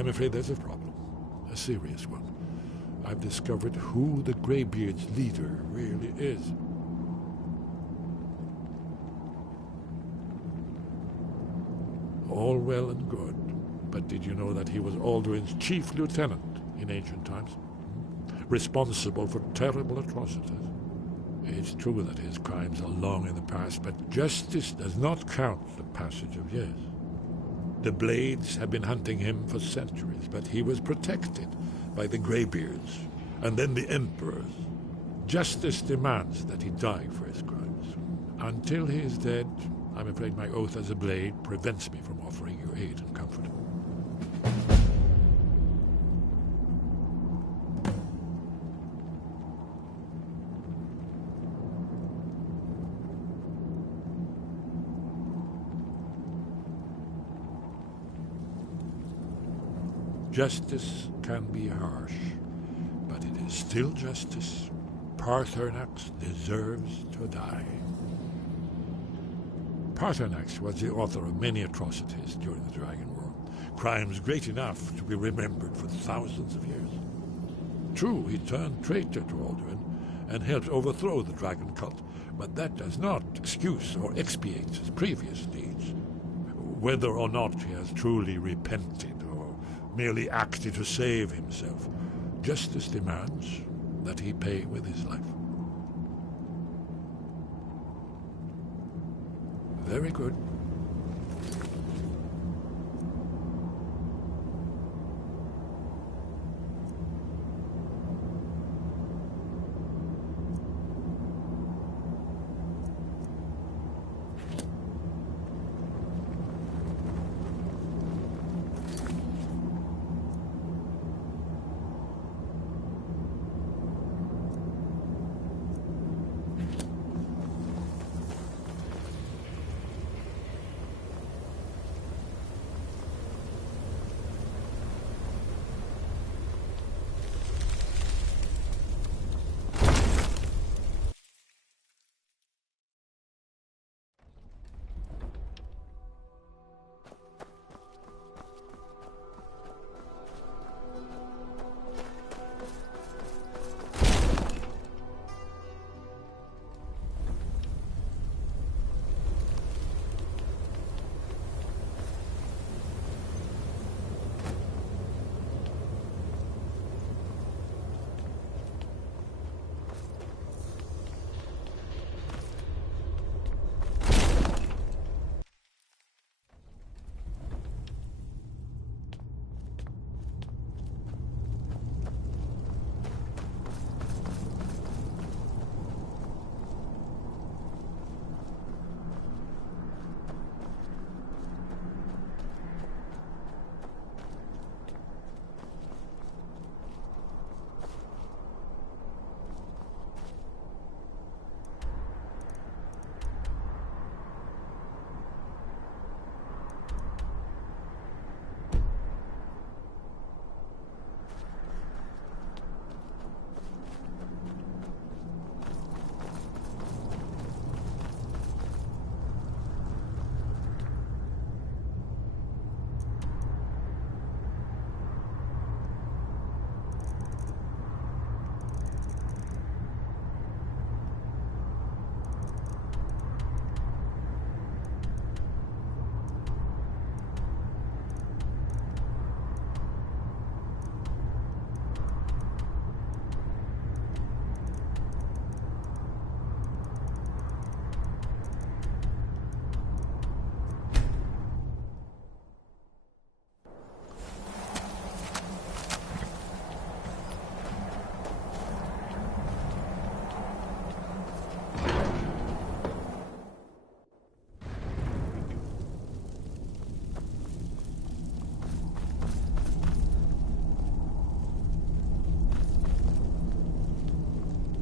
I'm afraid there's a problem. A serious one. I've discovered who the Greybeard's leader really is. All well and good, but did you know that he was Alduin's chief lieutenant in ancient times? Responsible for terrible atrocities. It's true that his crimes are long in the past, but justice does not count the passage of years. The Blades have been hunting him for centuries, but he was protected by the Greybeards, and then the Emperors. Justice demands that he die for his crimes. Until he is dead, I'm afraid my oath as a Blade prevents me from offering you aid and comfort. Justice can be harsh, but it is still justice. Paarthurnax deserves to die. Paarthurnax was the author of many atrocities during the Dragon War, crimes great enough to be remembered for thousands of years. True, he turned traitor to Alduin and helped overthrow the dragon cult, but that does not excuse or expiate his previous deeds. Whether or not he has truly repented or merely acted to save himself, justice demands that he pay with his life. Very good.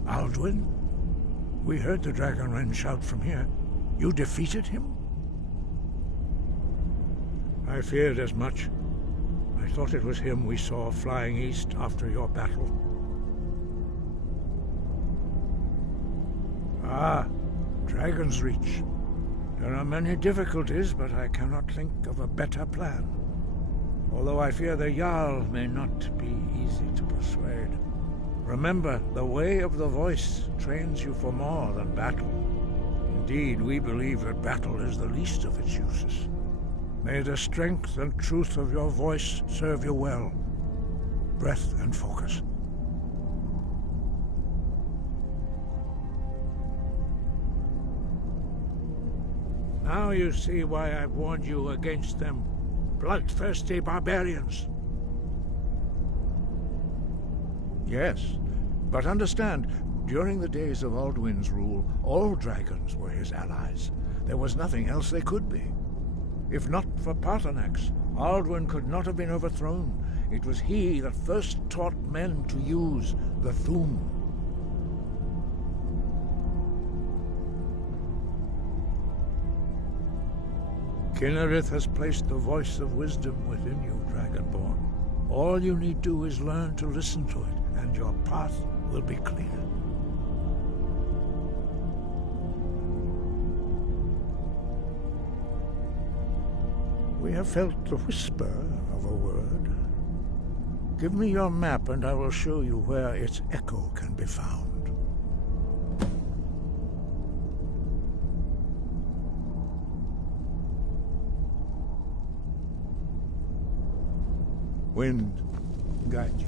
Alduin? We heard the Dragonren shout from here. You defeated him? I feared as much. I thought it was him we saw flying east after your battle. Ah, Dragon's Reach. There are many difficulties, but I cannot think of a better plan. although I fear the Jarl may not be easy to persuade. Remember, the way of the voice trains you for more than battle. Indeed, we believe that battle is the least of its uses. May the strength and truth of your voice serve you well. Breath and focus. Now you see why I've warned you against them bloodthirsty barbarians. Yes, but understand, during the days of Alduin's rule, all dragons were his allies. There was nothing else they could be. If not for Paarthurnax, Alduin could not have been overthrown. It was he that first taught men to use the Thu'um. Kynareth has placed the voice of wisdom within you, Dragonborn. All you need do is learn to listen to it, and your path will be clear. We have felt the whisper of a word. Give me your map and I will show you where its echo can be found. Wind, guide you.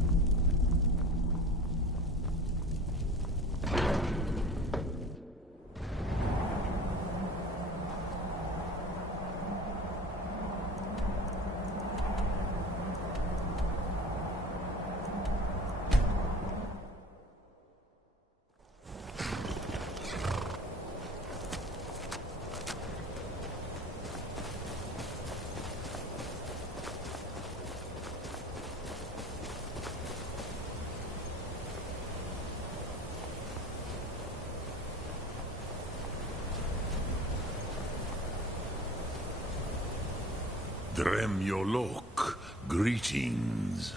Dremyolok, greetings.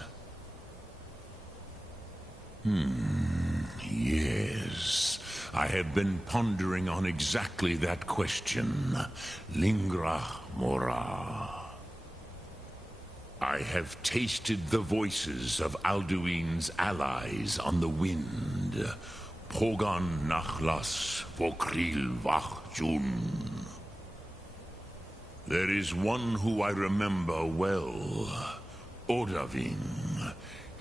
Yes. I have been pondering on exactly that question. Lingra mora. I have tasted the voices of Alduin's allies on the wind. Pogan nachlas vokril vachjun. There is one who I remember well, Odahviing.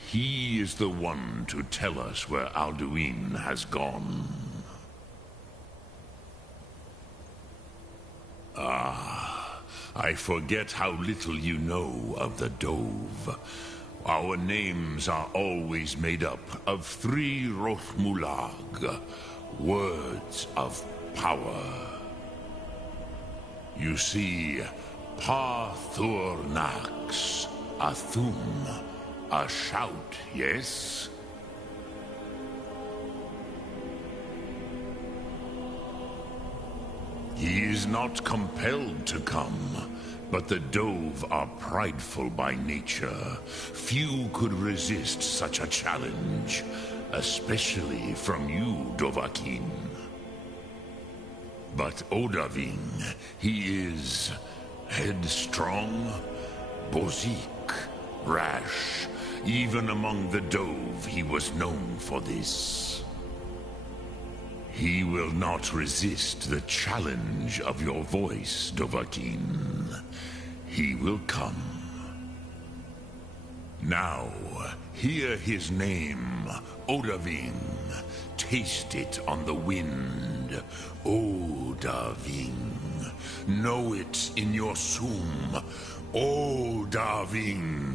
He is the one to tell us where Alduin has gone. Ah, I forget how little you know of the Dove. Our names are always made up of 3 Rothmulag, words of power. You see, Paarthurnax, a Thu'um, a shout, yes? He is not compelled to come, but the Dove are prideful by nature. Few could resist such a challenge, especially from you, Dovahkiin. But Odahviing, he is headstrong, bozik, rash. Even among the Dove, he was known for this. He will not resist the challenge of your voice, Dovahkiin. He will come. Now, hear his name, Odahviing. Taste it on the wind, Odahviing. Know it in your Thu'um, Odahviing.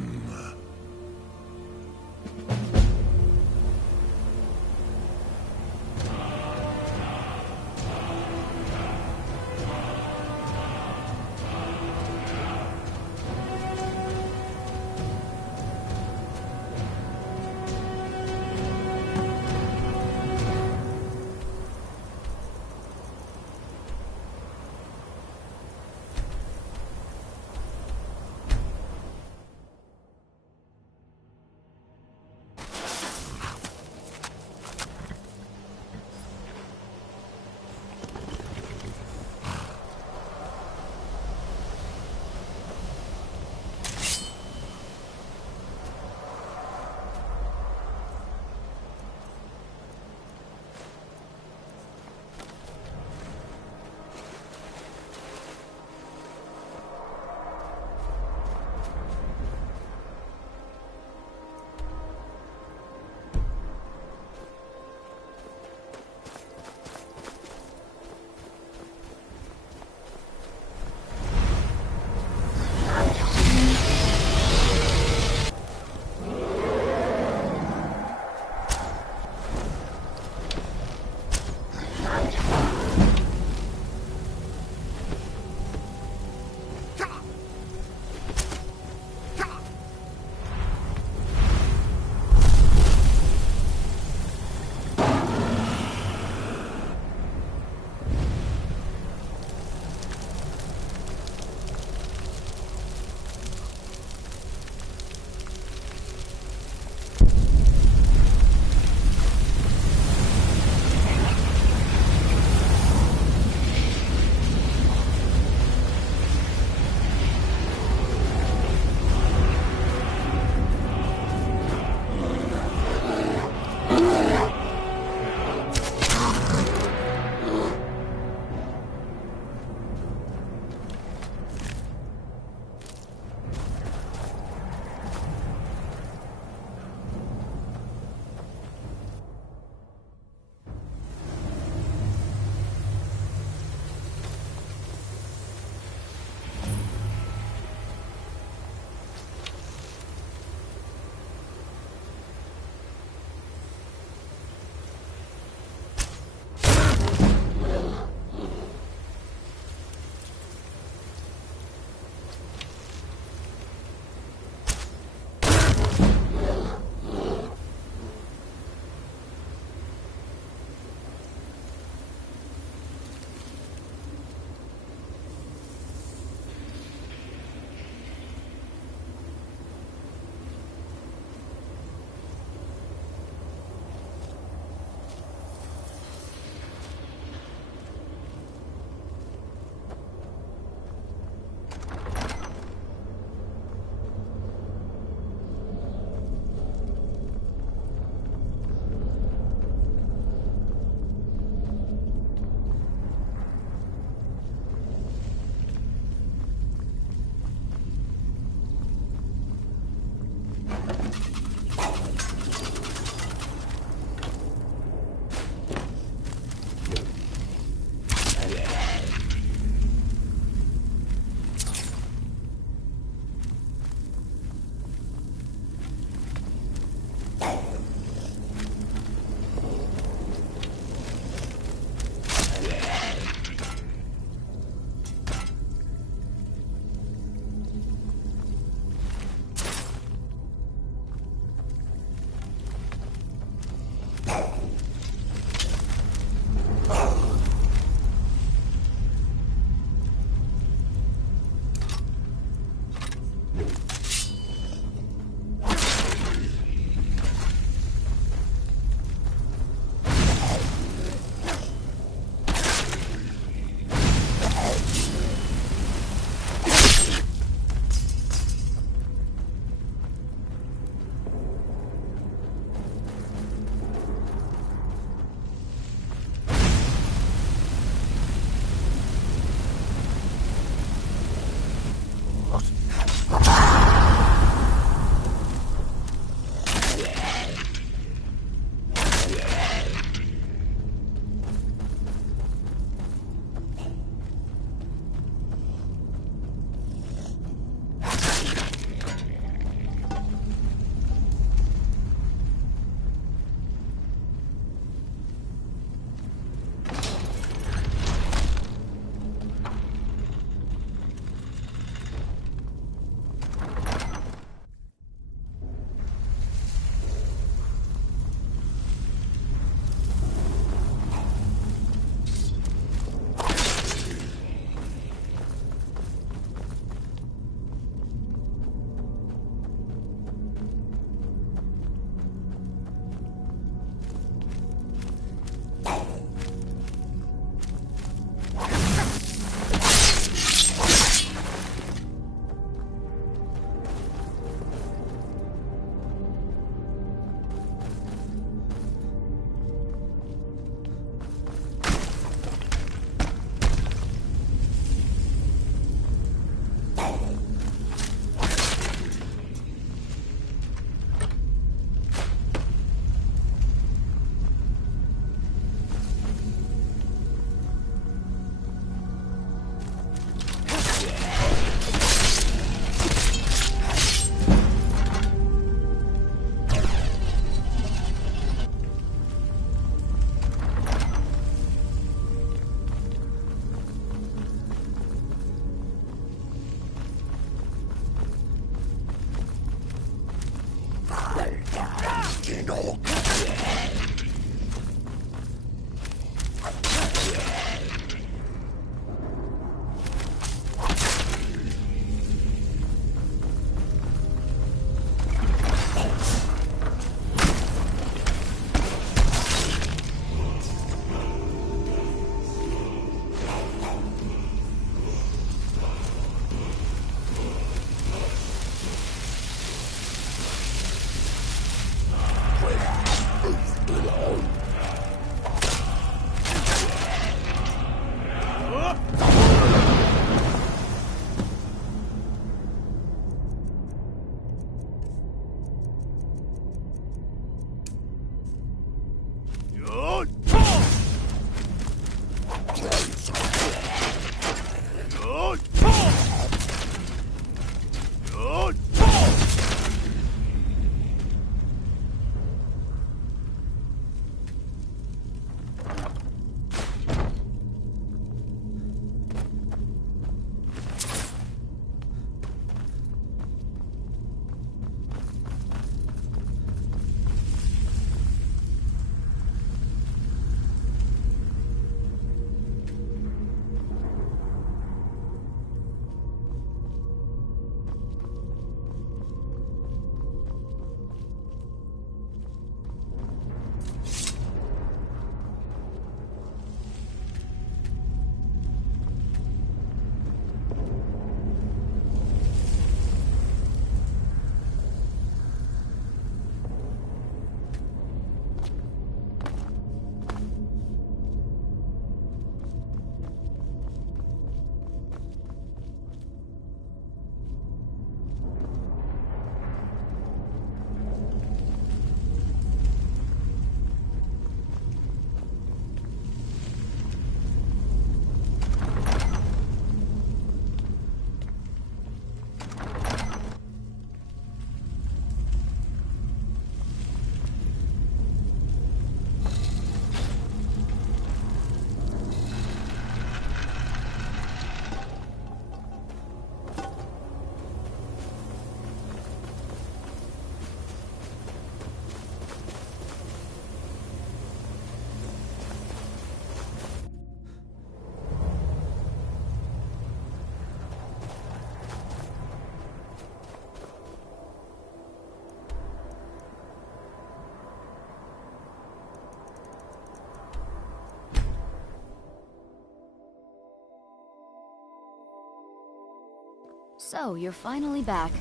So, you're finally back.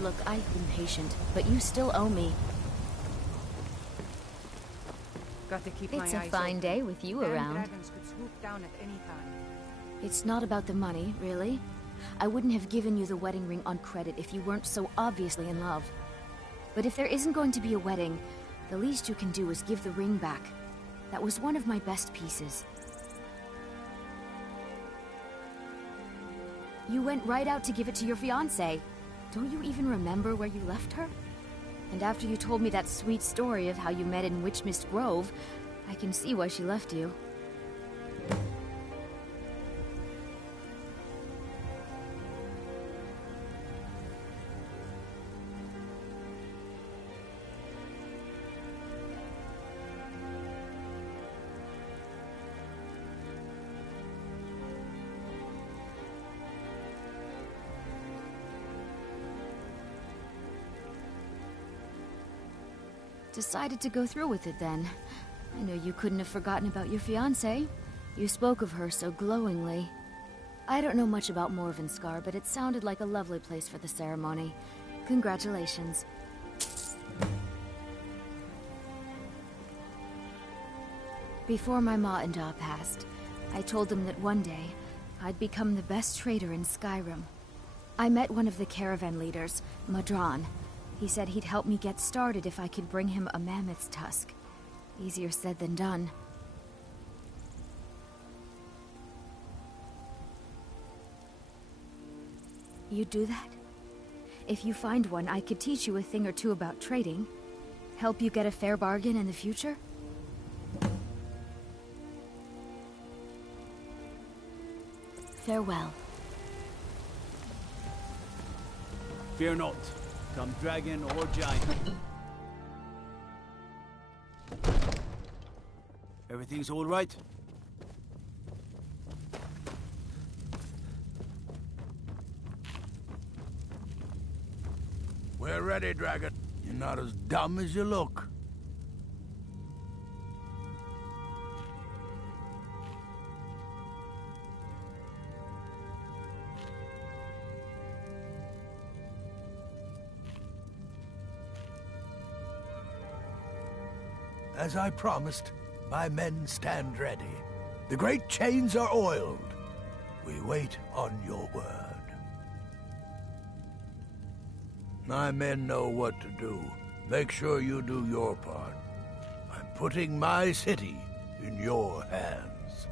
Look, I've been patient, but you still owe me. Got to keep my eyes It's a fine open. day with you Damn around. dragons could swoop down at any time. It's not about the money, really. I wouldn't have given you the wedding ring on credit if you weren't so obviously in love. But if there isn't going to be a wedding, the least you can do is give the ring back. That was one of my best pieces. You went right out to give it to your fiancé. Don't you even remember where you left her? And after you told me that sweet story of how you met in Witchmist Grove, I can see why she left you. Decided to go through with it then. I know you couldn't have forgotten about your fiancée. You spoke of her so glowingly. I don't know much about Morvenskar, but it sounded like a lovely place for the ceremony. Congratulations. Before my ma and Da passed, I told them that one day, I'd become the best trader in Skyrim. I met one of the caravan leaders, Madran. He said he'd help me get started if I could bring him a mammoth's tusk. Easier said than done. You'd do that? If you find one, I could teach you a thing or two about trading. Help you get a fair bargain in the future? Farewell. Fear not. Come dragon or giant. Everything's all right? We're ready, dragon. You're not as dumb as you look. As I promised, my men stand ready. The great chains are oiled. We wait on your word. My men know what to do. Make sure you do your part. I'm putting my city in your hands.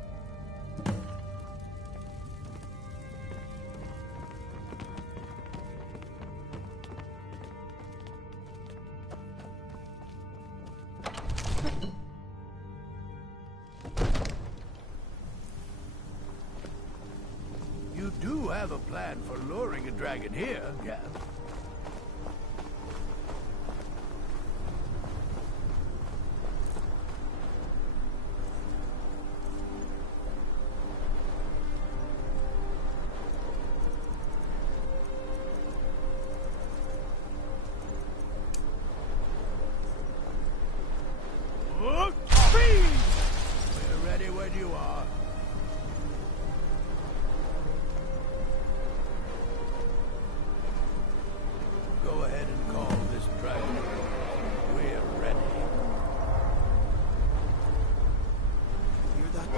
You do have a plan for luring a dragon here, Gav. We're ready when you are. Go ahead and call this dragon. We're ready. Hear that?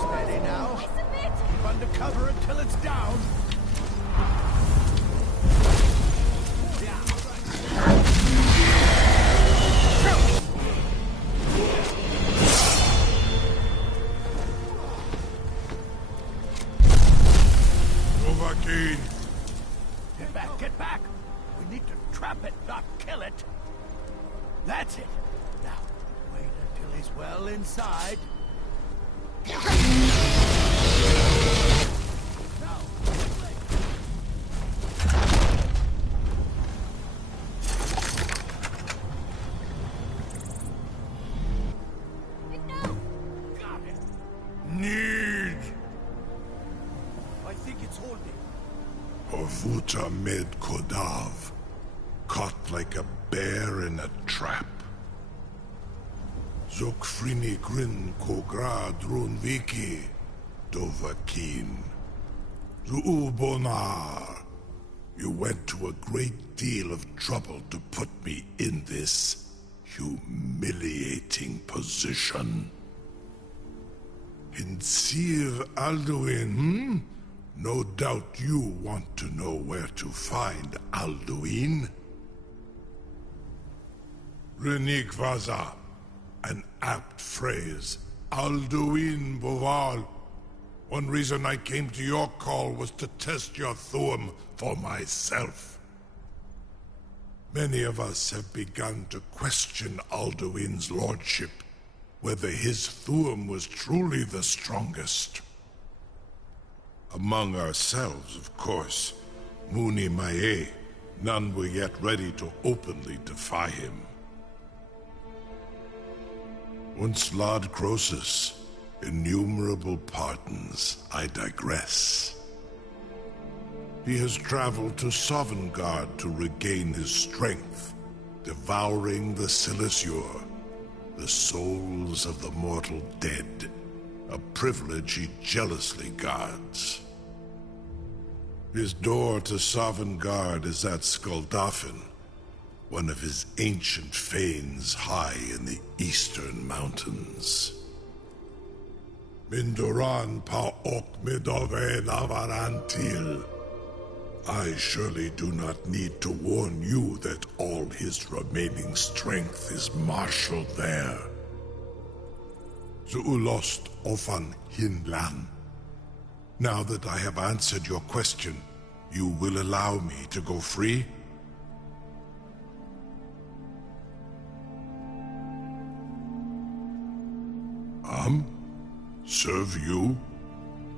Steady now. Keep under cover until it's down. Overkeen! Get back, get back! We need to trap it, not kill it. That's it. Now, wait until he's well inside. Now, quickly! Got it! Need! I think it's holding. Ovuta med Kodav, caught like a bear in a trap. Zokfrini Grin Kogra Drunviki, Dovahkiin. Zuubonar, you went to a great deal of trouble to put me in this humiliating position. Insir Alduin, No doubt you want to know where to find Alduin. Renik Vaza, an apt phrase. Alduin Boval. One reason I came to your call was to test your Thuum for myself. Many of us have begun to question Alduin's lordship, whether his Thuum was truly the strongest. Among ourselves, of course, Muni Mae, none were yet ready to openly defy him. Once Lord Croesus, innumerable pardons, I digress. He has traveled to Sovngarde to regain his strength, devouring the Silesure, the souls of the mortal dead, a privilege he jealously guards. His door to Sovngarde is at Skuldafn, one of his ancient fanes high in the eastern mountains. Mindoran pa ok midove navarantil. I surely do not need to warn you that all his remaining strength is marshaled there. Zuulost ofan hinlan. Now that I have answered your question, you will allow me to go free? Serve you?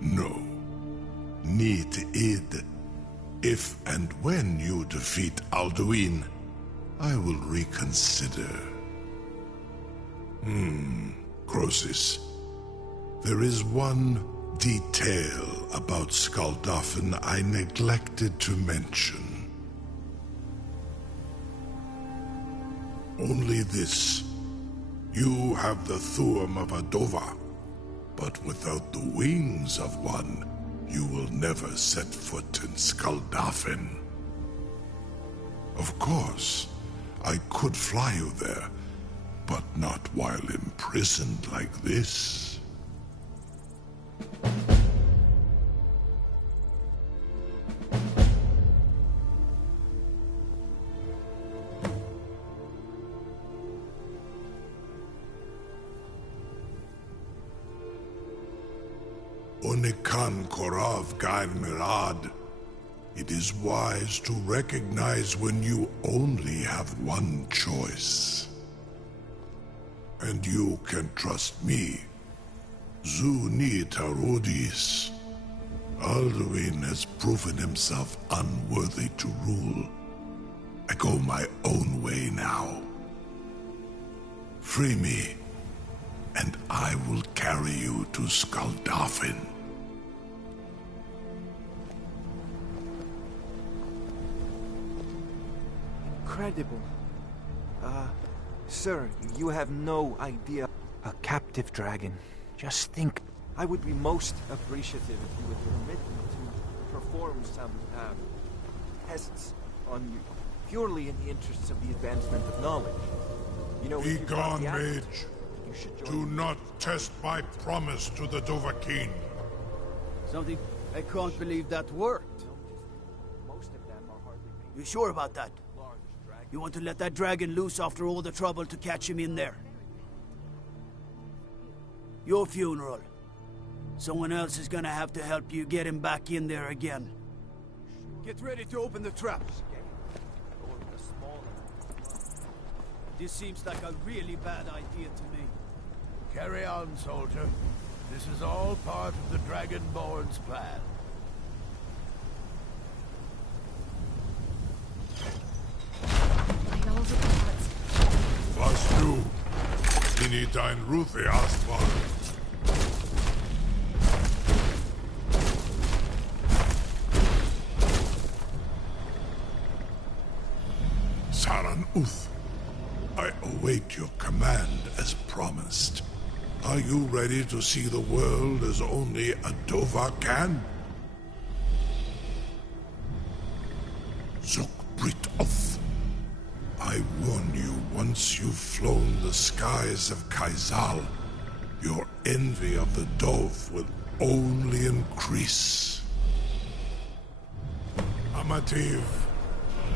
No. Need id. If and when you defeat Alduin, I will reconsider. Croesus. There is one detail about Skuldafn I neglected to mention. Only this. You have the Thuum of Adova, But without the wings of one, you will never set foot in Skuldafn. Of course, I could fly you there, but not while imprisoned like this. Onikan Korav Gain Mirad. It is wise to recognize when you only have one choice. And you can trust me. Zuni Tarudis. Alduin has proven himself unworthy to rule. I go my own way now. Free me, and I will carry you to Skuldafn. Incredible. Sir, you have no idea. A captive dragon. Just think. I would be most appreciative if you would permit me to perform some, tests on you. Purely in the interests of the advancement of knowledge. You know, Be if you got gone, the mage. appetite, you should join Do me. not test my promise to the Dovahkiin. Something... I can't believe that worked. Most of them are hardly You sure about that? large dragons. You want to let that dragon loose after all the trouble to catch him in there? Your funeral. Someone else is gonna have to help you get him back in there again. Get ready to open the trap. Or the small This seems like a really bad idea to me. Carry on, soldier. This is all part of the Dragonborn's plan. Light all the gods. Was du? Ini dein Ruthi Astval. Saran Uth, I await your command as promised. Are you ready to see the world as only a Dova can? Zukbrit Oth. I warn you, once you've flown the skies of Kaizal, your envy of the Dove will only increase. Amativ,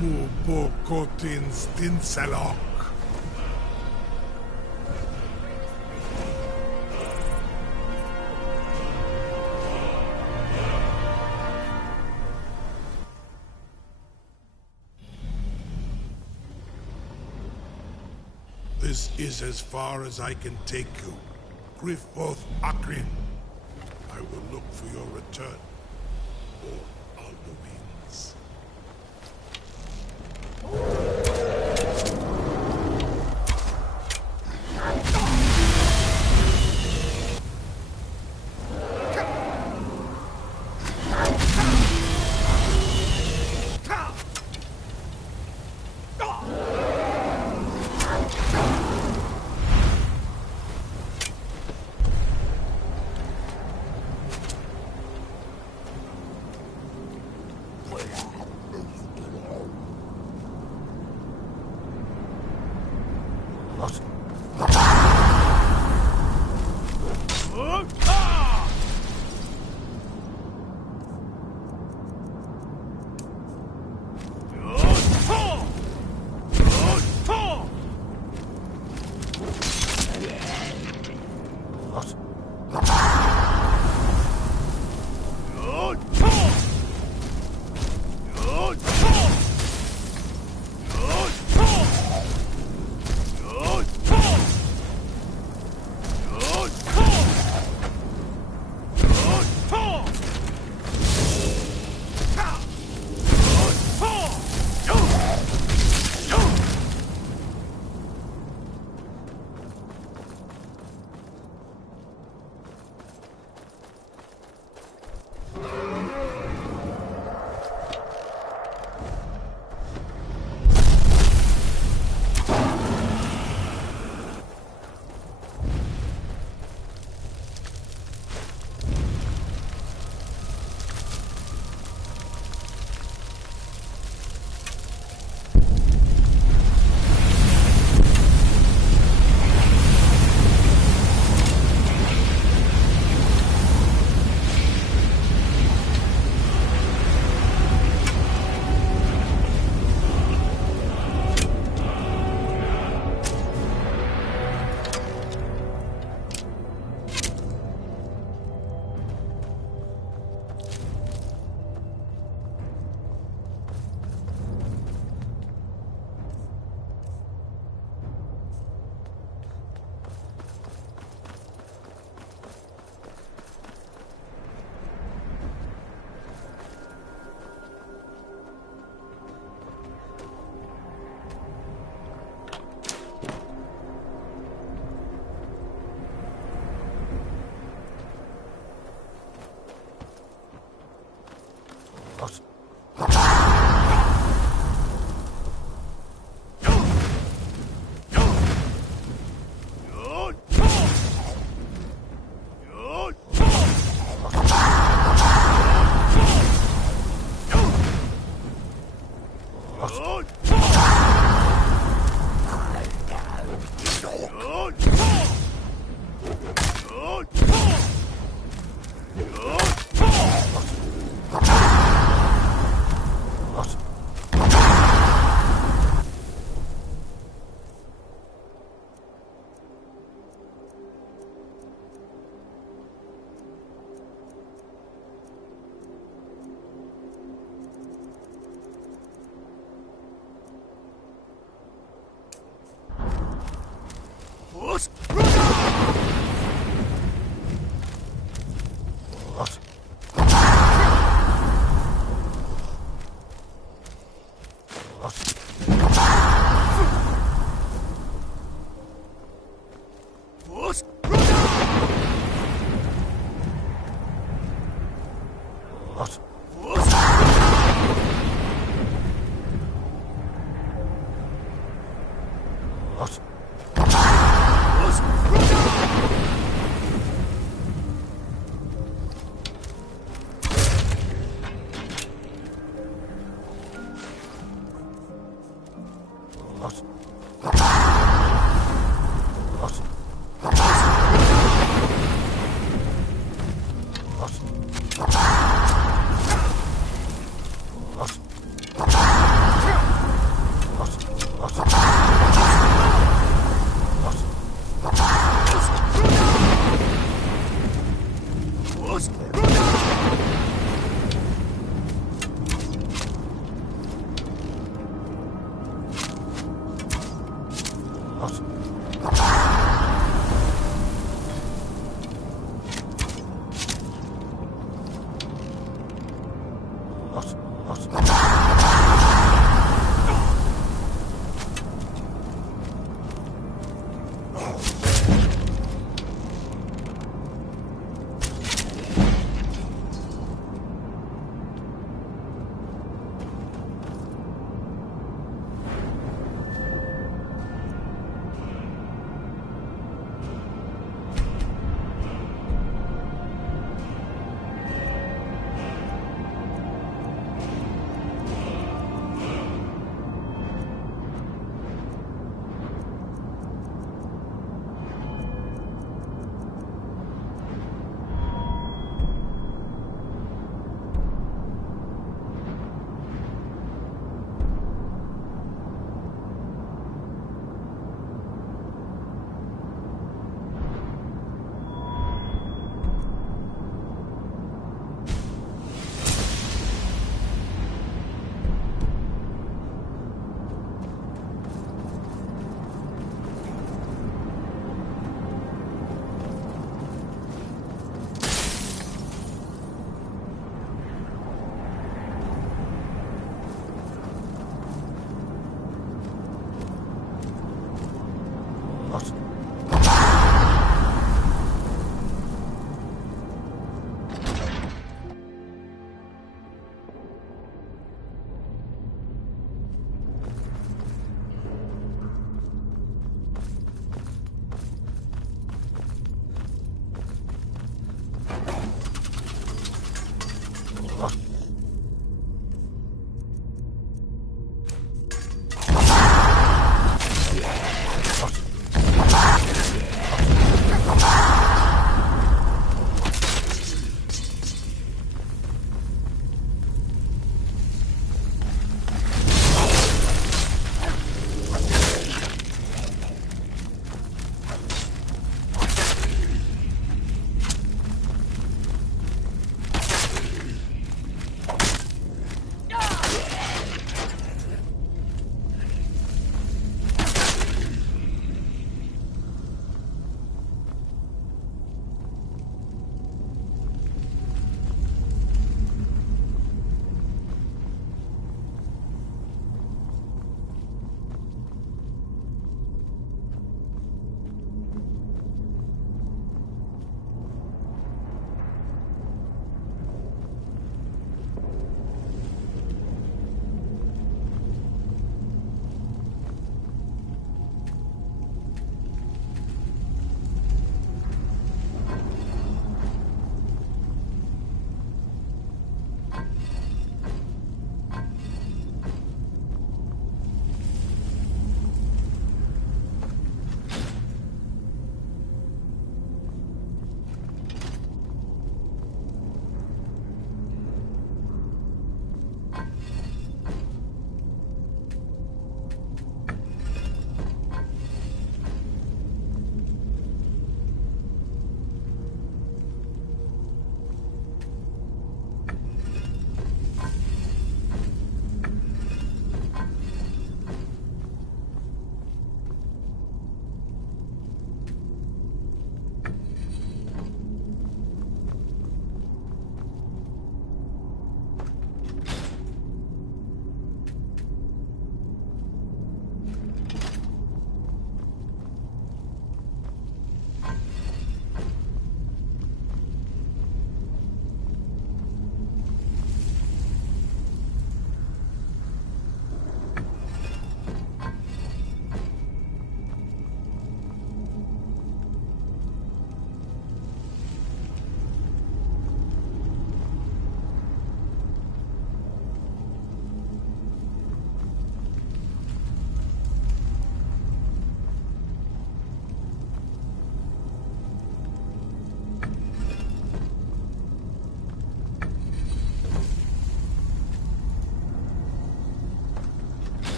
Mubokotin Stinselok. This is as far as I can take you. Griffboth Akrin. I will look for your return. Or Alduin's.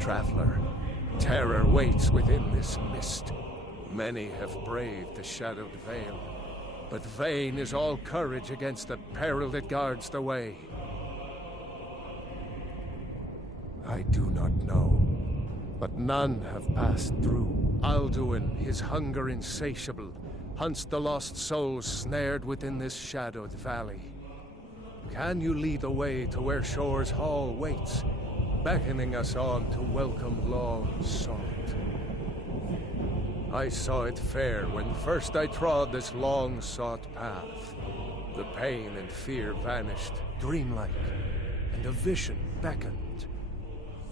traveler. Terror waits within this mist. Many have braved the shadowed veil, but vain is all courage against the peril that guards the way. I do not know, but none have passed through. Alduin, his hunger insatiable, hunts the lost souls snared within this shadowed valley. Can you lead the way to where Shore's Hall waits, beckoning us on to welcome long sought? I saw it fair when first I trod this long-sought path. The pain and fear vanished, dreamlike, and a vision beckoned.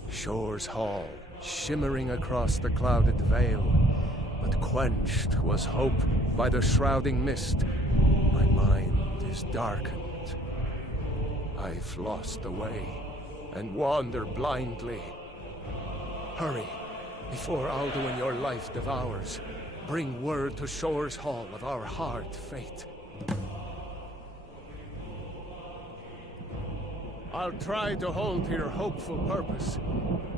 Shore's Hall, shimmering across the clouded veil, but quenched was hope by the shrouding mist. My mind is darkened. I've lost the way, and wander blindly. Hurry, before Alduin your life devours. Bring word to Shore's Hall of our hard fate. I'll try to hold to your hopeful purpose.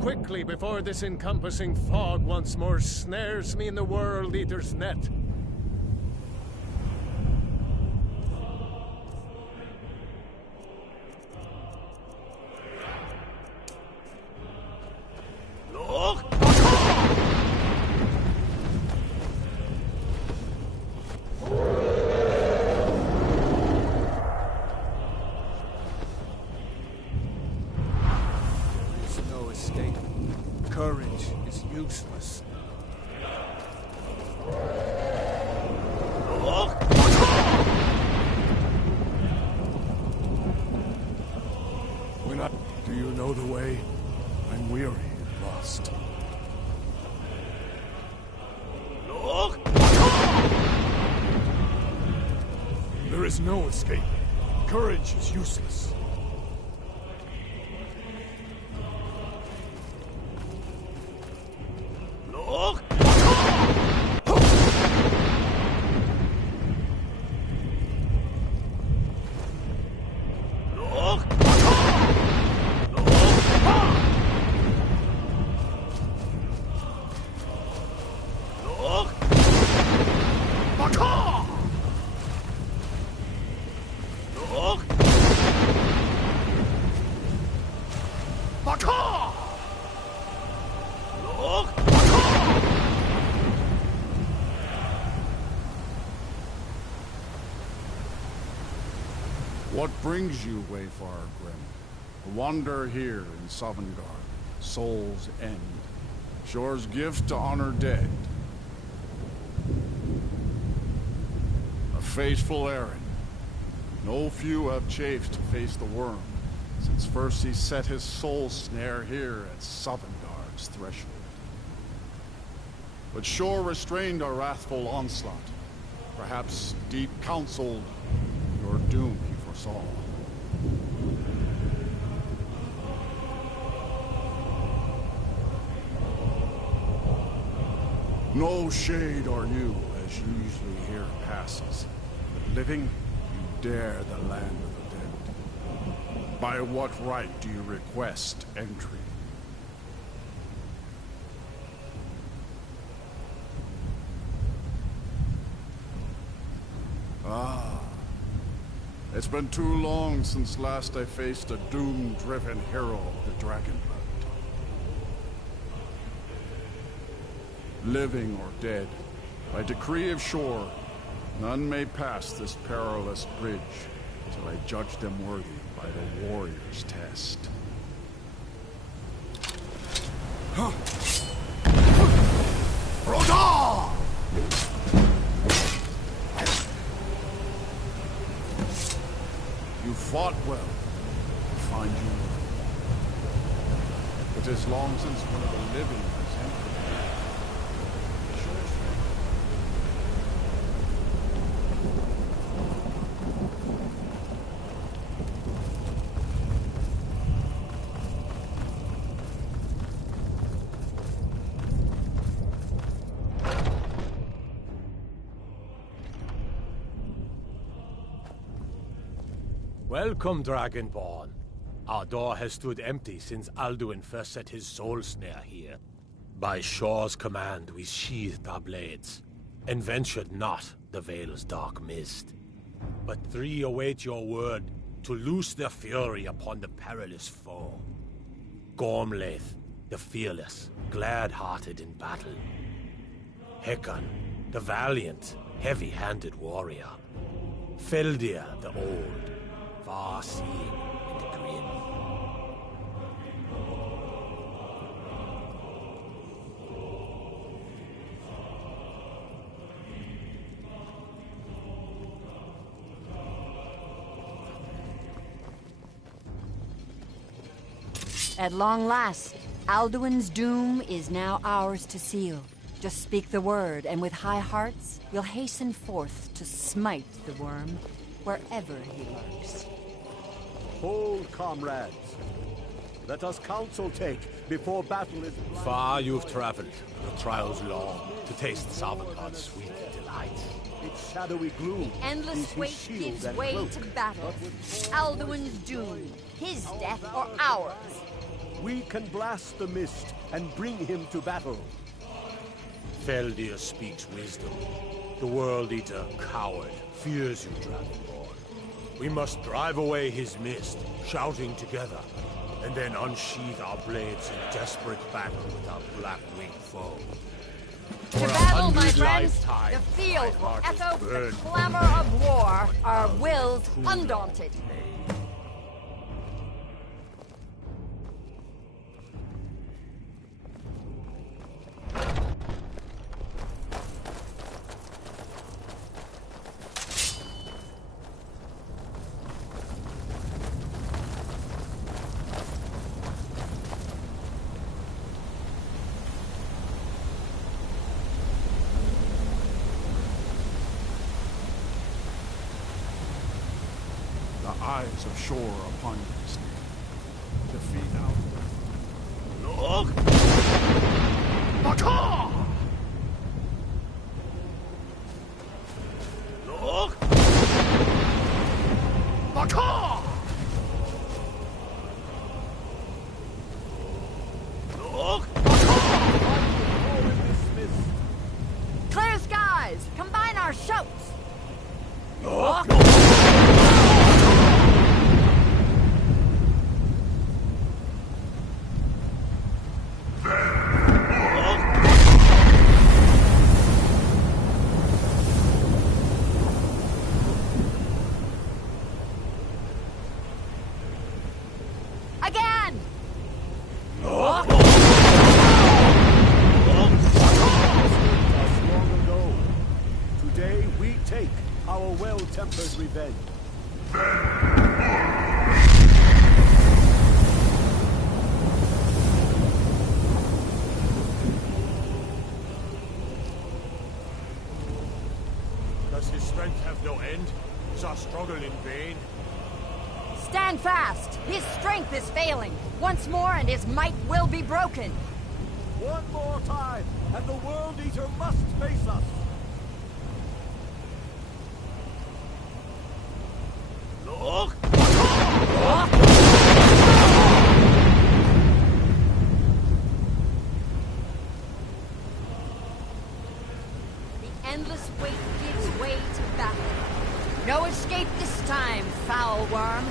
Quickly, before this encompassing fog once more snares me in the World Eater's net. Courage is useless. Do you know the way? I'm weary and lost. There is no escape. Courage is useless. What brings you, Wayfarer Grim? A wander here in Sovngarde, Soul's End, Shore's gift to honor dead. A fateful errand. No few have chafed to face the worm, since first he set his soul snare here at Sovngarde's threshold. But Shore restrained our wrathful onslaught. Perhaps deep counseled your doom he foresaw. No shade are you, as usually here passes. But living, you dare the land of the dead. By what right do you request entry? Ah. It's been too long since last I faced a doom-driven hero of the Dragonblood. Living or dead, by decree of Shore, none may pass this perilous bridge till I judge them worthy by the warrior's test. Rodar! You fought well. I find you. It is long since one of the living has entered. Welcome, Dragonborn. Our door has stood empty since Alduin first set his soul snare here. By Shaw's command, we sheathed our blades, and ventured not the Vale's dark mist. But three await your word to loose their fury upon the perilous foe. Gormlaith, the fearless, glad-hearted in battle. Hekon, the valiant, heavy-handed warrior. Feldir, the old, far-seeing and grim. At long last, Alduin's doom is now ours to seal. Just speak the word, and with high hearts, we'll hasten forth to smite the worm wherever he lurks. Hold, comrades. Let us counsel take before battle is... Far you've traveled, your trials long, to taste Sarvanpod's sweet delight. Its shadowy gloom. Endless wait gives way to battle. Alduin's doom, his death or ours. We can blast the mist and bring him to battle. Feldir speaks wisdom. The World Eater, coward, fears you, Dragonborn. We must drive away his mist, shouting together, and then unsheath our blades in desperate battle with our black-winged foe. To battle, my friends! The field will echo with the clamor of war, our wills undaunted. The eyes of shore upon you, Snake. Defeat out. Look! Baka! Look! Baka! Look! Clear skies! Combine our shouts! Look! Again! Long ago. Today we take our well-tempered revenge. Does his strength have no end? Is our struggle in vain? Stand fast! His strength is failing. Once more and his might will be broken. One more time, and the World Eater must face us. Look! The endless wait gives way to battle. No escape this time, foul worm.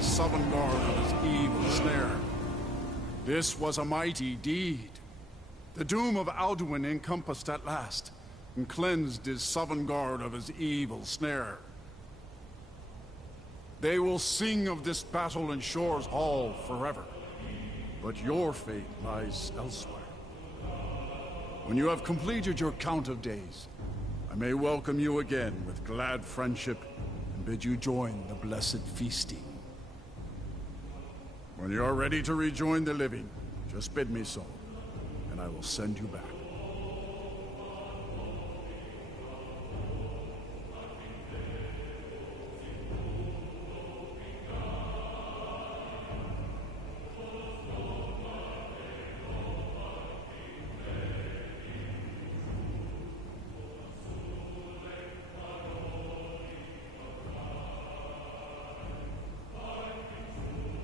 is Sovngarde of his evil snare. This was a mighty deed. The doom of Alduin encompassed at last, and cleansed his Sovngarde of his evil snare. They will sing of this battle in Shore's Hall forever, but your fate lies elsewhere. When you have completed your count of days, I may welcome you again with glad friendship and bid you join the blessed feasting. When you are ready to rejoin the living, just bid me so, and I will send you back.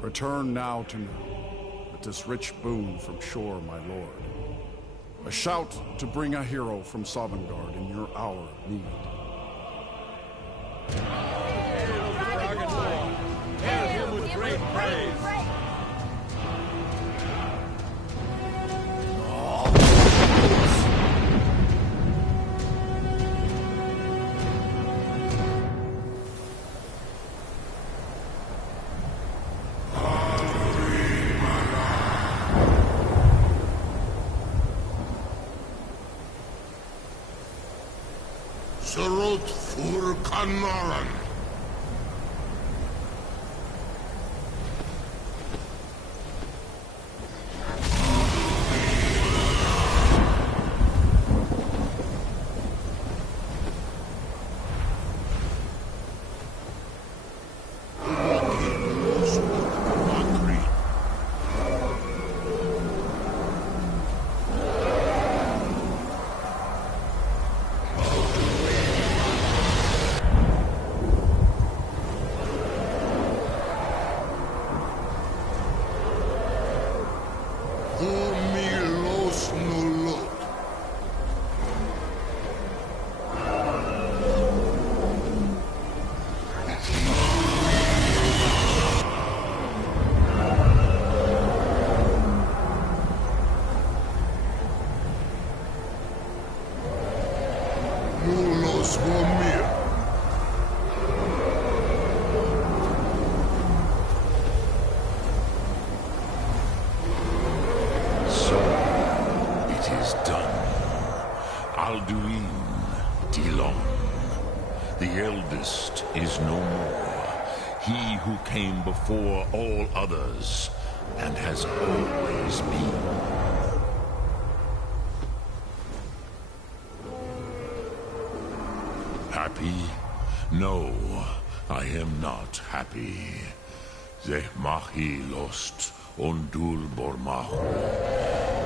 Return now to me, with this rich boon from Shore, my lord. A shout to bring a hero from Sovngarde in your hour of need. Hail him with great praise! Surut fur Kanaran. So, it is done. Alduin Dilon, the eldest, is no more. He who came before all others, and has always been. Happy? No, I am not happy. Zehmahi lost Ondul Bormahu.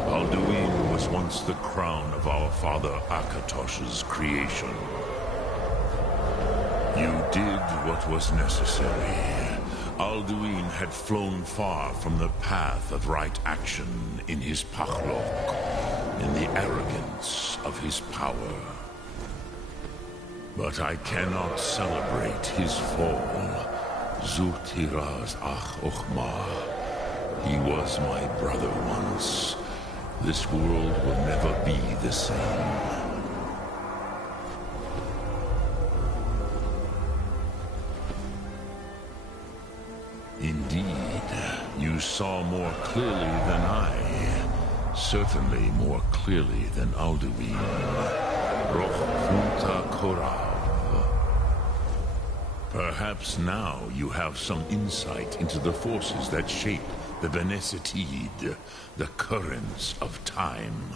Alduin was once the crown of our father Akatosh's creation. You did what was necessary. Alduin had flown far from the path of right action in his Pachlok, in the arrogance of his power. But I cannot celebrate his fall. Zutiraz Ach Ochma. He was my brother once. This world will never be the same. Indeed, you saw more clearly than I. Certainly more clearly than Alduin. Roch Punta Korav. Perhaps now you have some insight into the forces that shape the Benesitid, the currents of time.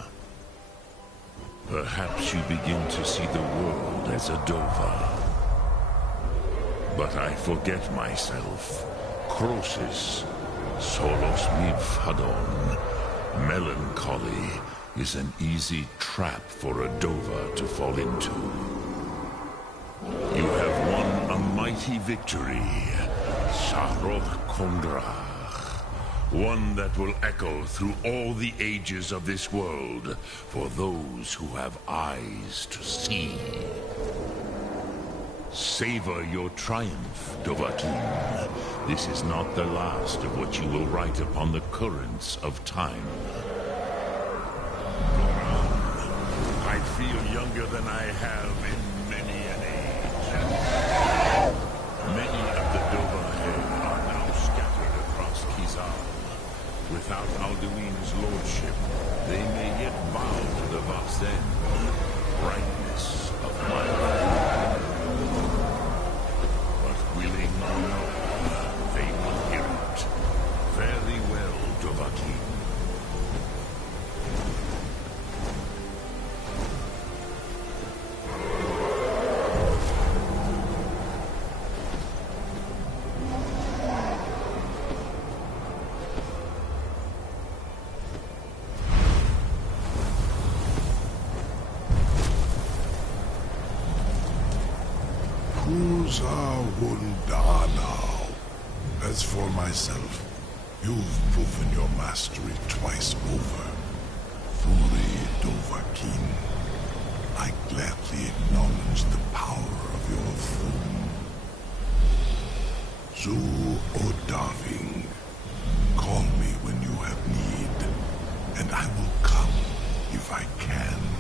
Perhaps you begin to see the world as a Dova. But I forget myself. Crosis, Solos Mivhadon. Melancholy is an easy trap for a Dova to fall into. You have won a mighty victory, Shahroch Kondrach. One that will echo through all the ages of this world for those who have eyes to see. Savor your triumph, Dovahkiin. This is not the last of what you will write upon the currents of time. Goran, I feel younger than I have in many an age. Many of the Dovahkiin are now scattered across Kizal. Without Alduin's lordship, they may yet bow to the Vasen, brightness of my life. But willing or no, they will hear it. Very well, Dovahkiin. now. As for myself, you've proven your mastery twice over. Furi Dovahkiin, I gladly acknowledge the power of your Thum. Zu Odaving, call me when you have need, and I will come if I can.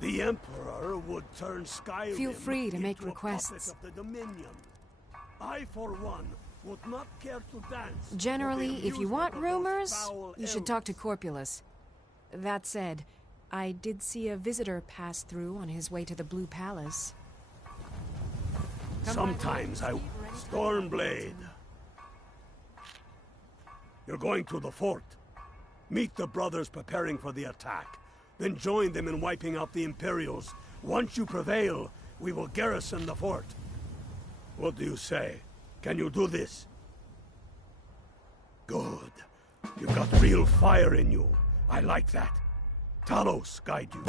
The Emperor would turn Skyrim. Feel free to make into a requests. puppet of the Dominion. I, for one, would not care to dance. Generally, with the if you want amusement of those rumors, foul you should elves. talk to Corpulus. That said, I did see a visitor pass through on his way to the Blue Palace. Sometimes I... Stormblade. You're going to the fort. Meet the brothers preparing for the attack. Then join them in wiping out the Imperials. Once you prevail, we will garrison the fort. What do you say? Can you do this? Good. You've got real fire in you. I like that. Talos guide you.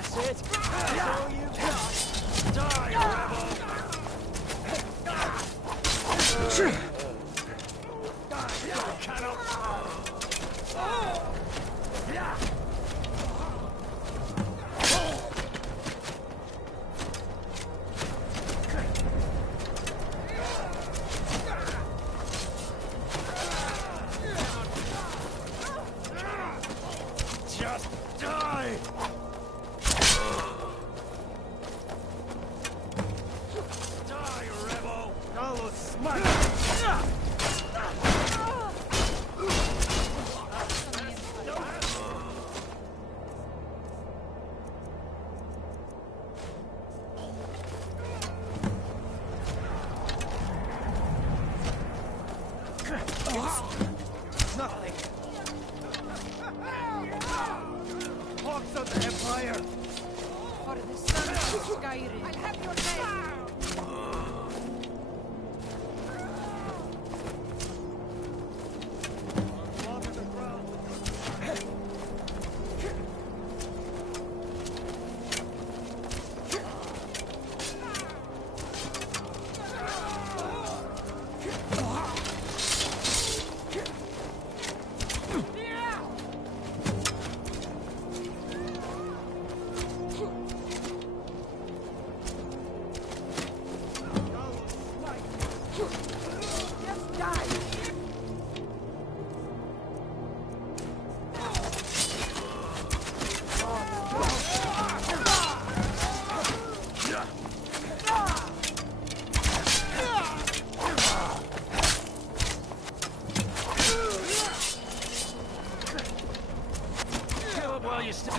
That's it. That's all you got. Die, rebel! Just die! Die, rebel! I'll smash nothing. Hawks of the Empire! For the sons of Skyrim. I'll have your head. While you still...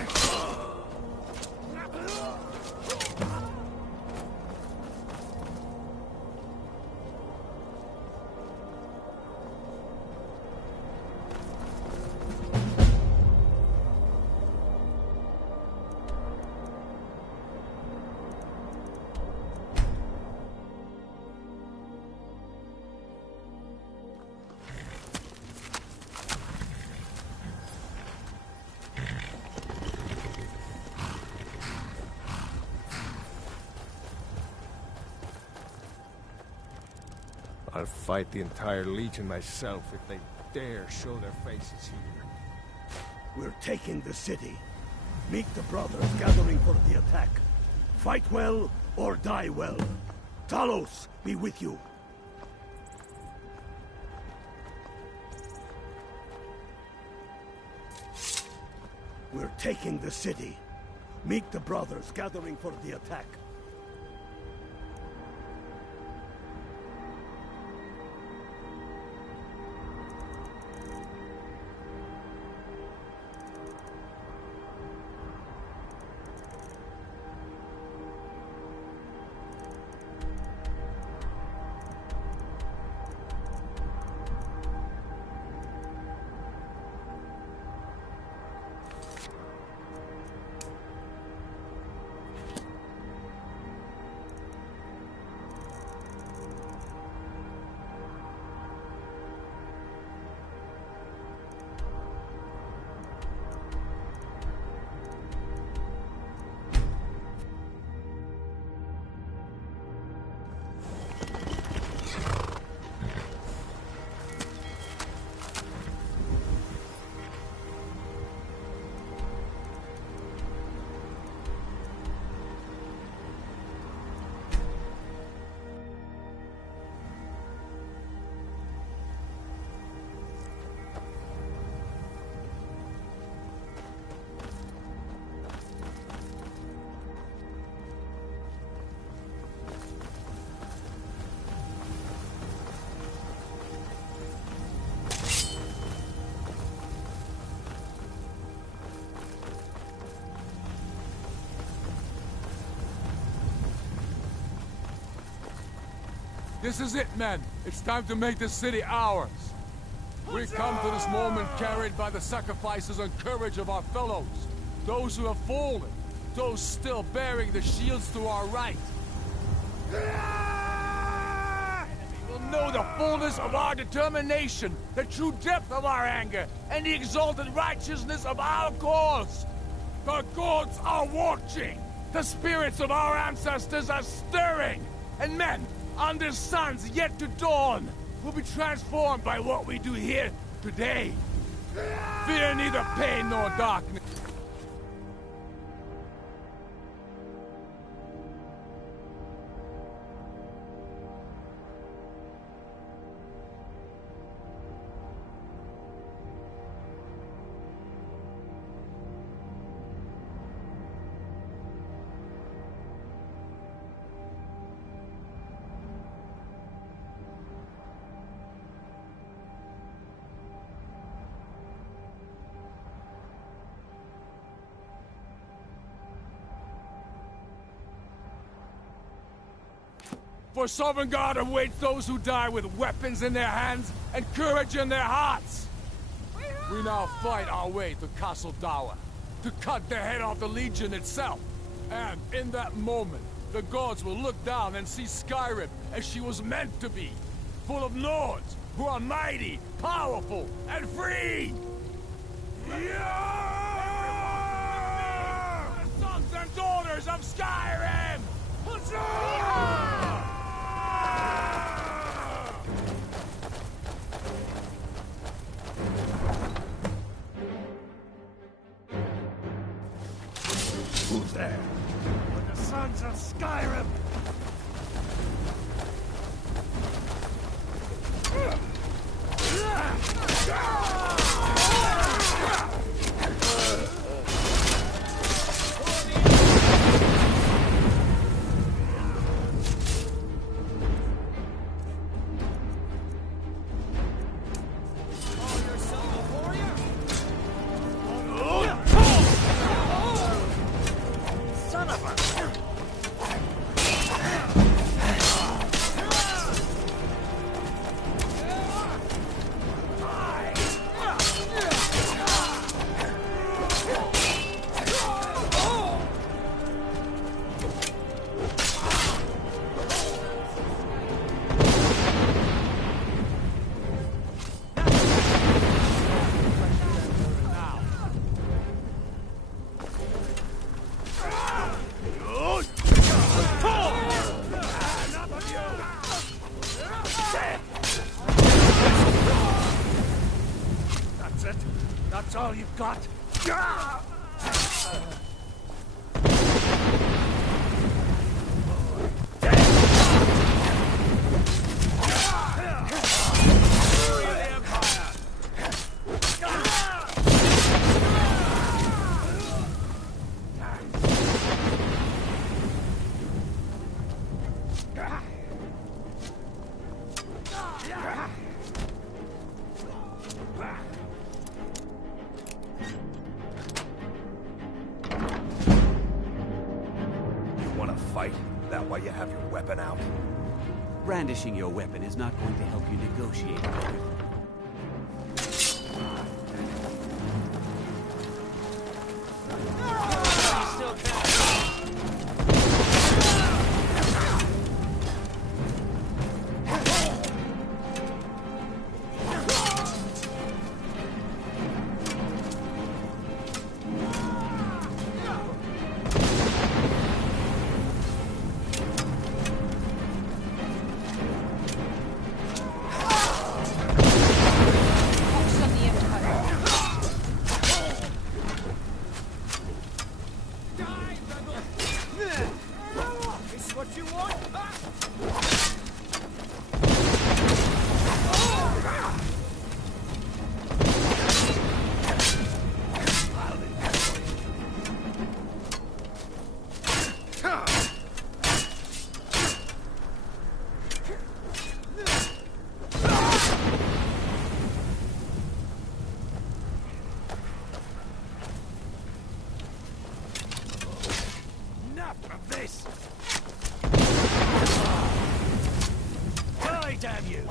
I'll fight the entire Legion myself if they dare show their faces here. We're taking the city. Meet the brothers gathering for the attack. Fight well or die well. Talos be with you. We're taking the city. Meet the brothers gathering for the attack. This is it, men. It's time to make this city ours. We come to this moment carried by the sacrifices and courage of our fellows. Those who have fallen. Those still bearing the shields to our right. We'll know the fullness of our determination, the true depth of our anger, and the exalted righteousness of our cause. The gods are watching! The spirits of our ancestors are stirring! And men, under suns yet to dawn, will be transformed by what we do here today. Fear neither pain nor darkness. For Sovereign awaits those who die with weapons in their hands and courage in their hearts. We now fight our way to Castle Dower, to cut the head off the Legion itself. And in that moment, the gods will look down and see Skyrim as she was meant to be, full of lords who are mighty, powerful, and free! Yeah! The sons and daughters of Skyrim! Huzzah! Who's there? We're the sons of Skyrim! That's all you've got? That why you have your weapon out? Brandishing your weapon is not going to help you negotiate. Damn you!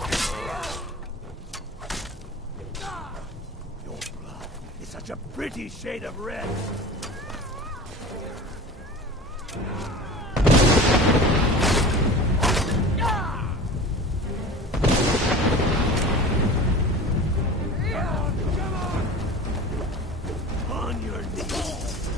Your blood is such a pretty shade of red. On your knees.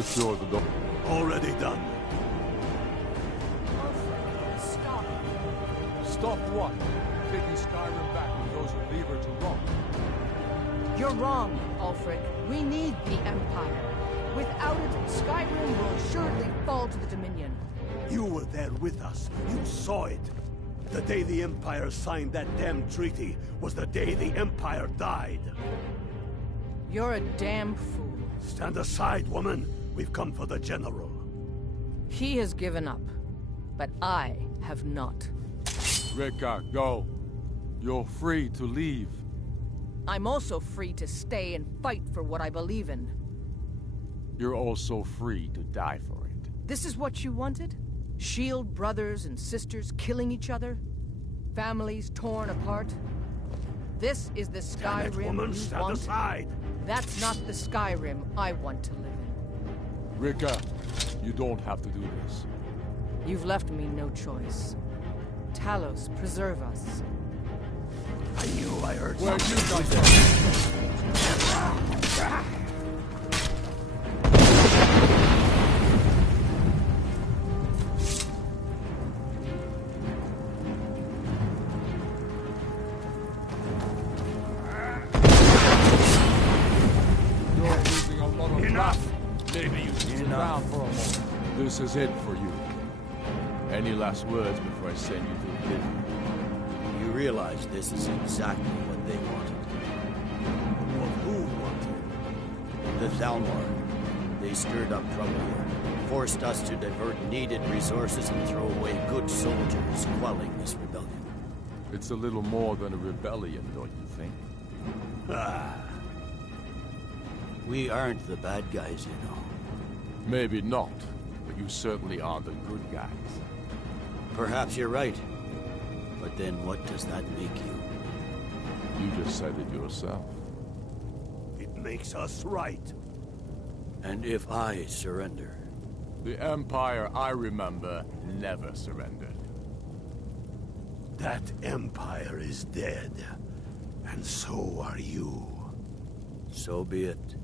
Secure the door. Already done. Stop. Stop what? Taking Skyrim back when those who leave her to rot. You're wrong, Ulfric. We need the Empire. Without it, Skyrim will surely fall to the Dominion. You were there with us. You saw it. The day the Empire signed that damn treaty was the day the Empire died. You're a damn fool. Stand aside, woman. We've come for the General. He has given up, but I have not. Rika, go. You're free to leave. I'm also free to stay and fight for what I believe in. You're also free to die for it. This is what you wanted? Shield brothers and sisters killing each other? Families torn apart? This is the Skyrim woman, you stand want? aside. That's not the Skyrim I want to live in. Rika, you don't have to do this. You've left me no choice. Talos, preserve us. I knew I heard Where'd you come from? You're losing a lot of Enough! Maybe you should sit down for a moment. This is it for you. Any last words before I send you to oblivion? You realize this is exactly what they wanted. What who wanted? The Thalmor. They stirred up trouble here, forced us to divert needed resources and throw away good soldiers, quelling this rebellion. It's a little more than a rebellion, don't you think? We aren't the bad guys, you know. Maybe not, but you certainly are the good guys. Perhaps you're right. But then what does that make you? You just said it yourself. It makes us right. And if I surrender? The Empire I remember never surrendered. That Empire is dead. And so are you. So be it.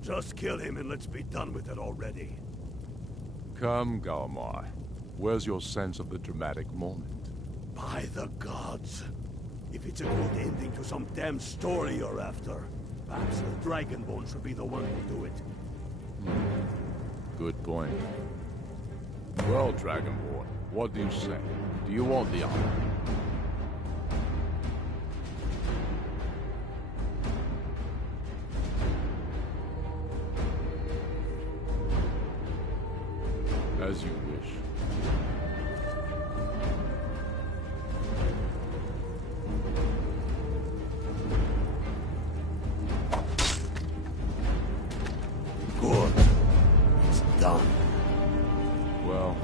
Just kill him and let's be done with it already. Come, Galmar. Where's your sense of the dramatic moment? By the gods. If it's a good ending to some damn story you're after, perhaps the Dragonborn should be the one to do it. Good point. Well, Dragonborn, what do you say? Do you want the honor? As you wish. Good. It's done. Well,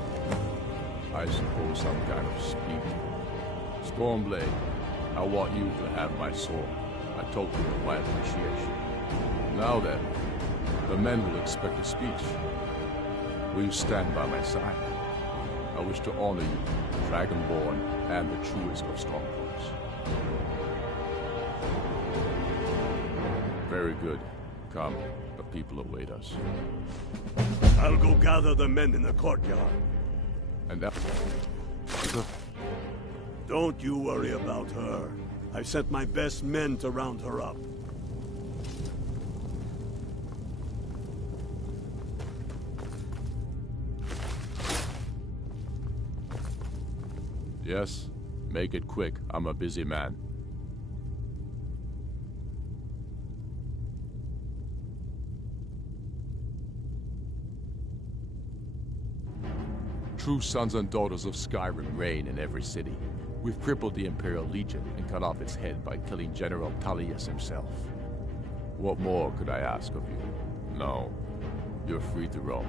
I suppose some kind of speech. Stormblade, I want you to have my sword. A token of my appreciation. Now then, the men will expect a speech. Will you stand by my side? I wish to honor you, Dragonborn, and the truest of strongholds. Very good. Come, the people await us. I'll go gather the men in the courtyard. And that... Don't you worry about her. I've sent my best men to round her up. Yes? Make it quick. I'm a busy man. True sons and daughters of Skyrim reign in every city. We've crippled the Imperial Legion and cut off its head by killing General Tullius himself. What more could I ask of you? No. You're free to roam.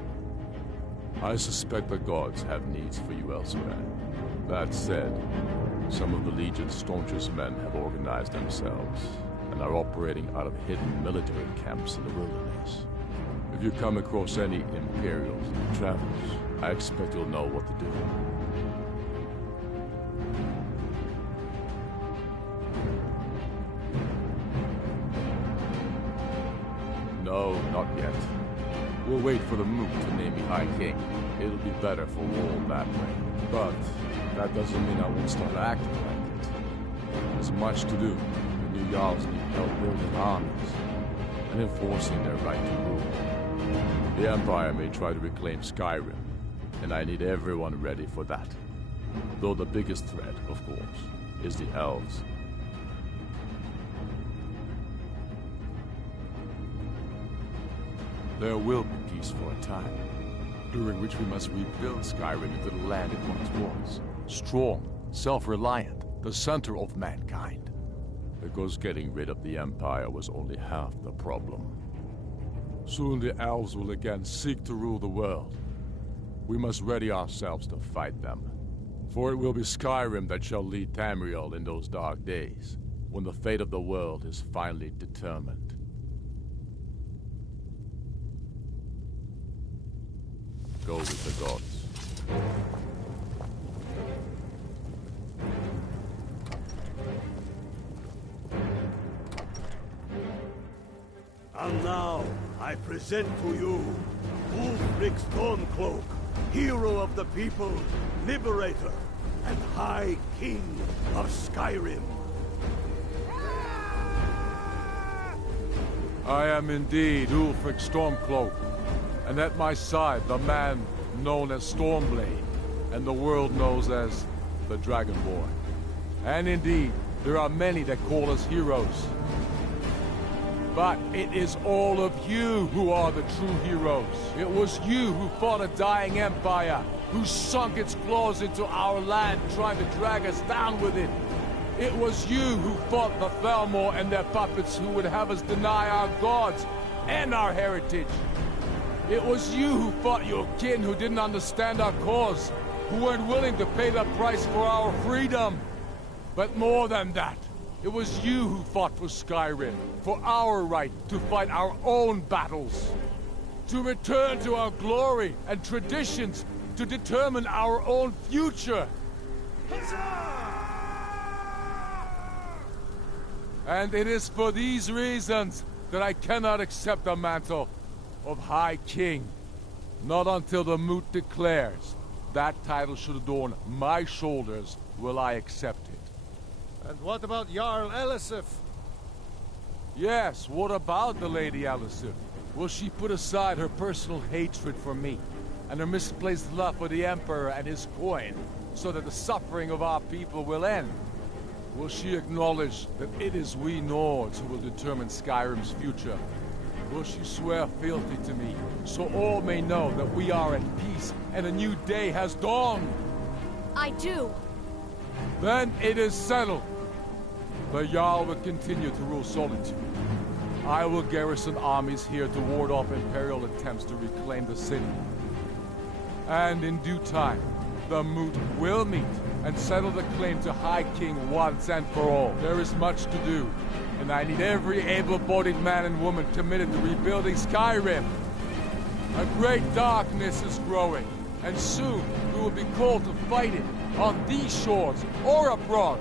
I suspect the gods have needs for you elsewhere. That said, some of the Legion's staunchest men have organized themselves and are operating out of hidden military camps in the wilderness. If you come across any Imperials and travelers, I expect you'll know what to do. No, not yet. We'll wait for the Moot to name me High King. It'll be better for all that way. But that doesn't mean I won't start acting like it. There's much to do. The new Jarls need help building armies and enforcing their right to rule. The Empire may try to reclaim Skyrim, and I need everyone ready for that. Though the biggest threat, of course, is the elves. There will be peace for a time, during which we must rebuild Skyrim into the land it once was. Strong, self-reliant, the center of mankind. Because getting rid of the Empire was only half the problem. Soon the elves will again seek to rule the world. We must ready ourselves to fight them. For it will be Skyrim that shall lead Tamriel in those dark days, when the fate of the world is finally determined. Go with the gods. And now, I present to you Ulfric Stormcloak, hero of the people, liberator, and High King of Skyrim. I am indeed Ulfric Stormcloak, and at my side the man known as Stormblade, and the world knows as the Dragonborn. And indeed, there are many that call us heroes. But it is all of you who are the true heroes. It was you who fought a dying empire, who sunk its claws into our land trying to drag us down with it. It was you who fought the Thalmor and their puppets who would have us deny our gods and our heritage. It was you who fought your kin who didn't understand our cause, who weren't willing to pay the price for our freedom. But more than that, it was you who fought for Skyrim, for our right to fight our own battles, to return to our glory and traditions, to determine our own future. And it is for these reasons that I cannot accept the mantle of High King. Not until the Moot declares that title should adorn my shoulders will I accept it. And what about Jarl Elisif? Yes, what about the Lady Elisif? Will she put aside her personal hatred for me, and her misplaced love for the Emperor and his coin, so that the suffering of our people will end? Will she acknowledge that it is we Nords who will determine Skyrim's future? Will she swear fealty to me, so all may know that we are at peace and a new day has dawned? I do. Then it is settled. The Jarl will continue to rule Solitude. I will garrison armies here to ward off Imperial attempts to reclaim the city. And in due time, the Moot will meet and settle the claim to High King once and for all. There is much to do, and I need every able-bodied man and woman committed to rebuilding Skyrim. A great darkness is growing, and soon we will be called to fight it, on these shores or abroad.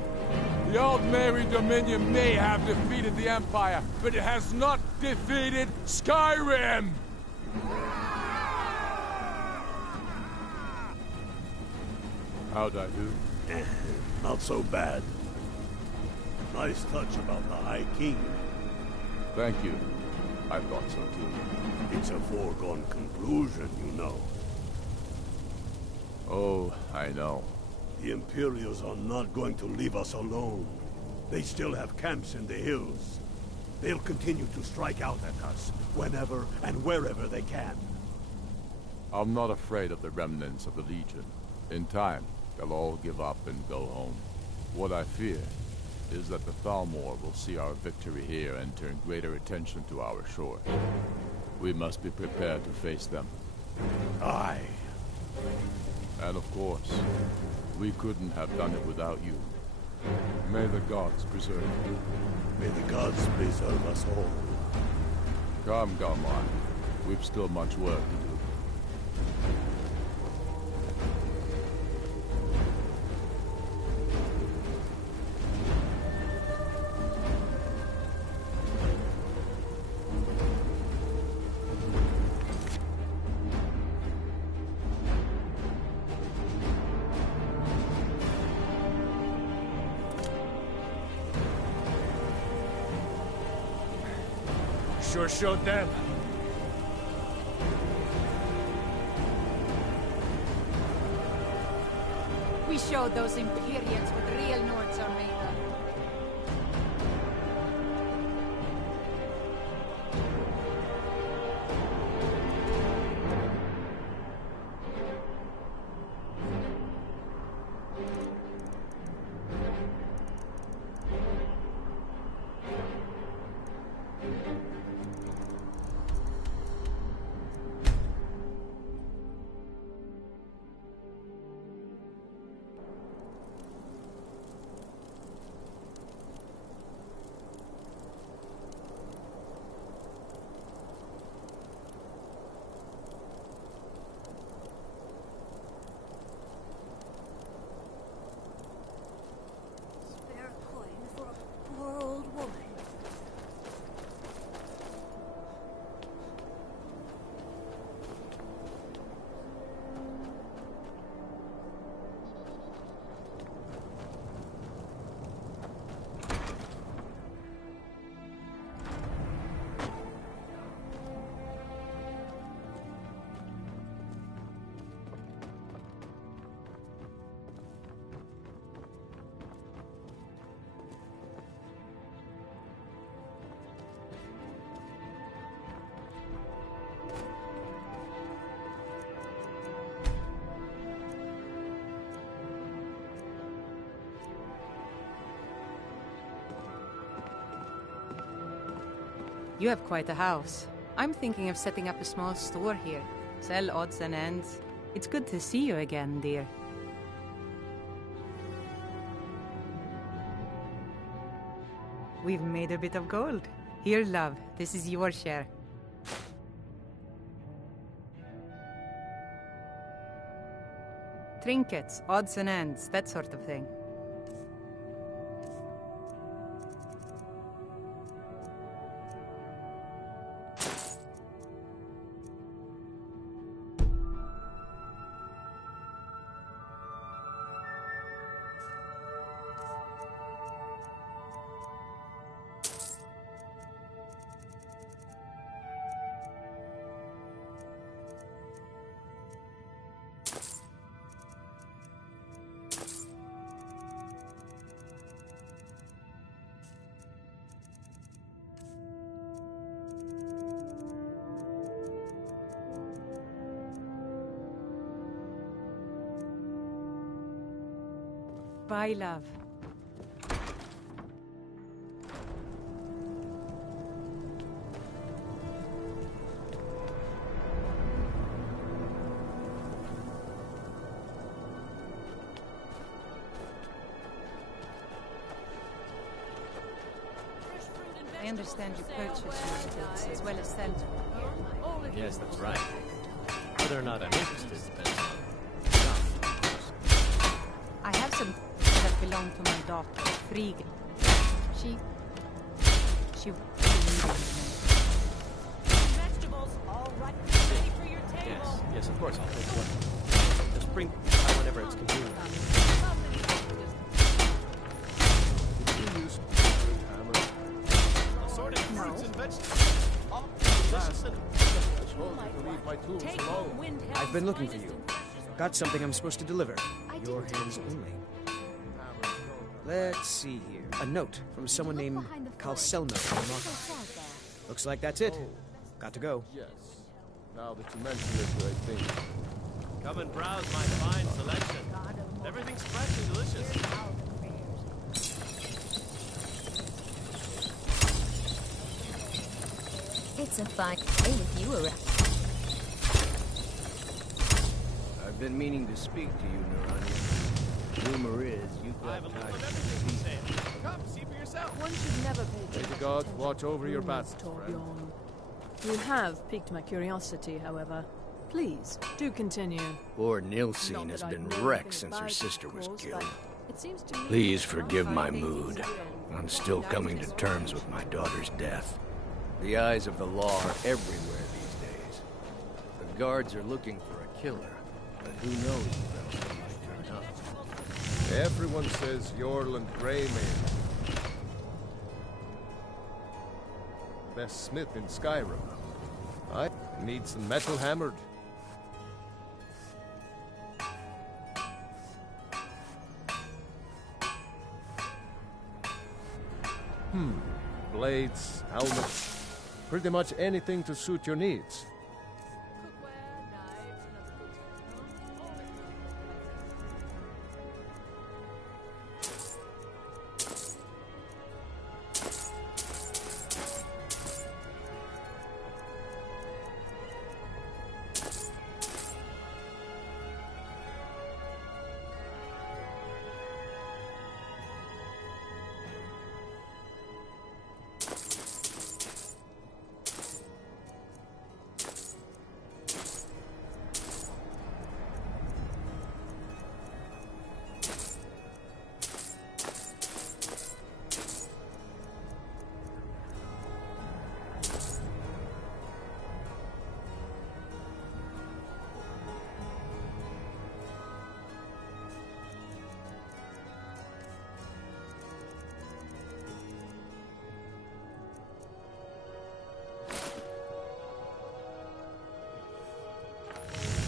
The Aldmeri Dominion may have defeated the Empire, but it has not defeated Skyrim! How'd I do? Not so bad. Nice touch about the High King. Thank you. I thought so too. It's a foregone conclusion, you know. Oh, I know. The Imperials are not going to leave us alone. They still have camps in the hills. They'll continue to strike out at us, whenever and wherever they can. I'm not afraid of the remnants of the Legion. In time, they'll all give up and go home. What I fear is that the Thalmor will see our victory here and turn greater attention to our shore. We must be prepared to face them. Aye. And of course, we couldn't have done it without you. May the gods preserve you. May the gods preserve us all. Come, Galmar. We've still much work to do. sure showed them. We showed those Imperians what real Nords are made of. You have quite a house. I'm thinking of setting up a small store here. Sell odds and ends. It's good to see you again, dear. We've made a bit of gold. Here, love. This is your share. Trinkets, odds and ends, that sort of thing. Bye, love. I understand you purchase your goods as well as sell them. Yes, that's right. Whether or not I'm interested depends on... I have some that belong to my daughter, Frigg. She Vegetables, all right. Ready for your table. Yes, of course, I'll take one. Just bring by whenever it's convenient. Assorted fruits and vegetables. All delicious and... I've been looking for you. Got something I'm supposed to deliver. Your hands only. Let's see here. A note from someone named Calcelno from Markov. Looks like that's it. Got to go. Yes. Now that you mention it, I think... Come and browse my fine selection. Everything's fresh and delicious. It's a fine day with you around. I've been meaning to speak to you, Narania. Rumor is you've got ties to the people. Come, see for yourself. One should never pay too May the much gods attention watch over to your rumors, battles, Torbjorn. You have piqued my curiosity, however. Please, do continue. Poor Nilsine has been wrecked since her sister was killed. Please forgive my mood. I'm still coming to terms with my daughter's death. The eyes of the law are everywhere these days. The guards are looking for a killer, but who knows what else they might turn up. Everyone says Yorland Greymane. best smith in Skyrim. I need some metal hammered. Blades, helmets, pretty much anything to suit your needs.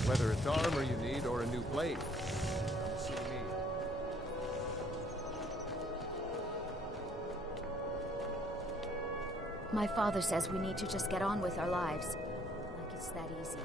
Whether it's armor you need or a new blade. Come see me. My father says we need to just get on with our lives. Like it's that easy.